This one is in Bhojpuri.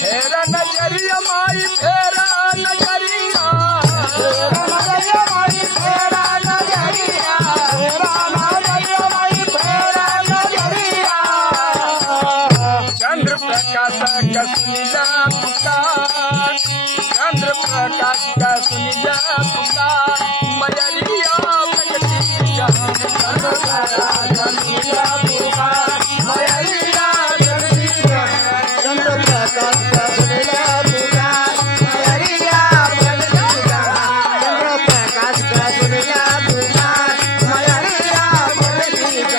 फेरा नजरिया माई फेरा नजरिया माई फेरा नजरिया माई फेरा नजरिया चंद्र प्रकाश का सुनिला पुकार चंद्र प्रकाश का सुनिला पुकार मयरिया प्रगति चंद्र प्रकाश का सुनिला पुकार मयरिया चंद्र प्रकाश का सुनिला पुकार मयरिया चंद्र प्रकाश का सुनिला पुकार मयरिया मयरिया